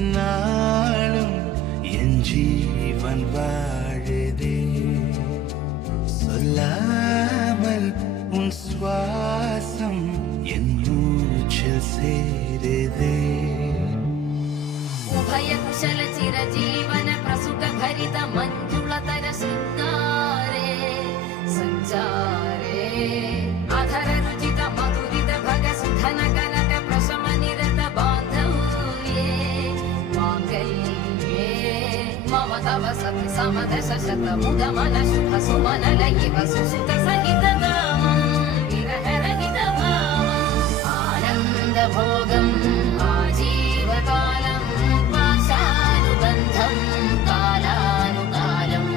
என்னாலும் என் ஜீவன் வாழுதே. சொல்லாமல் உன் சுவாசம் என் மூச்சில் சேருதே. உபய குஷல சிர ஜீவன பிரசுக பரித மஞ்சுளதர சிங்காரே சஞ்சாரே அதர ருச்சித மதுரித பக சுಧನ கனக பிரசம நிரத பாந்தவ்யே மாங்கல்யே மம தவ சத் சமதச சத முத மன சுப சுமன லயிவ சுசுத சகித காமம் விரஹ ரஹித பாவம் ஆனந்த போகம் ஆஜீவகாலம் பாஷானுபந்தம் காலானுகாலம்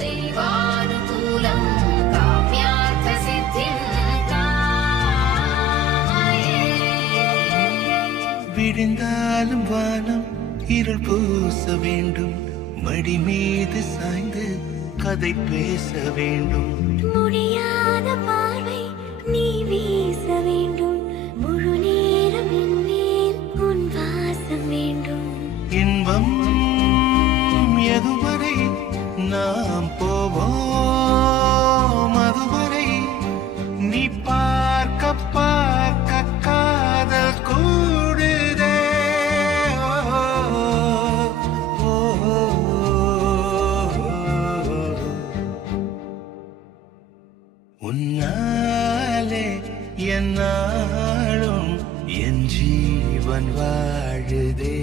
தெய்வானுகூலம் காம்யார்த்த சித்திம் காமயே. விழுந்தாலும் வானம் இருள் பூச வேண்டும். மடி மீது சாய்ந்து கதை பேச வேண்டும். முடியாத பார்வை நீ வீச வேண்டும். முழு நேரம் என் மேல் உன் வாசம் வேண்டும். இன்பம் எதுவரை நாம் போவோம் அதுவரை நீ பார்க்க பார்க்க காதல் கூடுதே. உன்னாலே என்னாலும் என் ஜீவன் வாழுதே.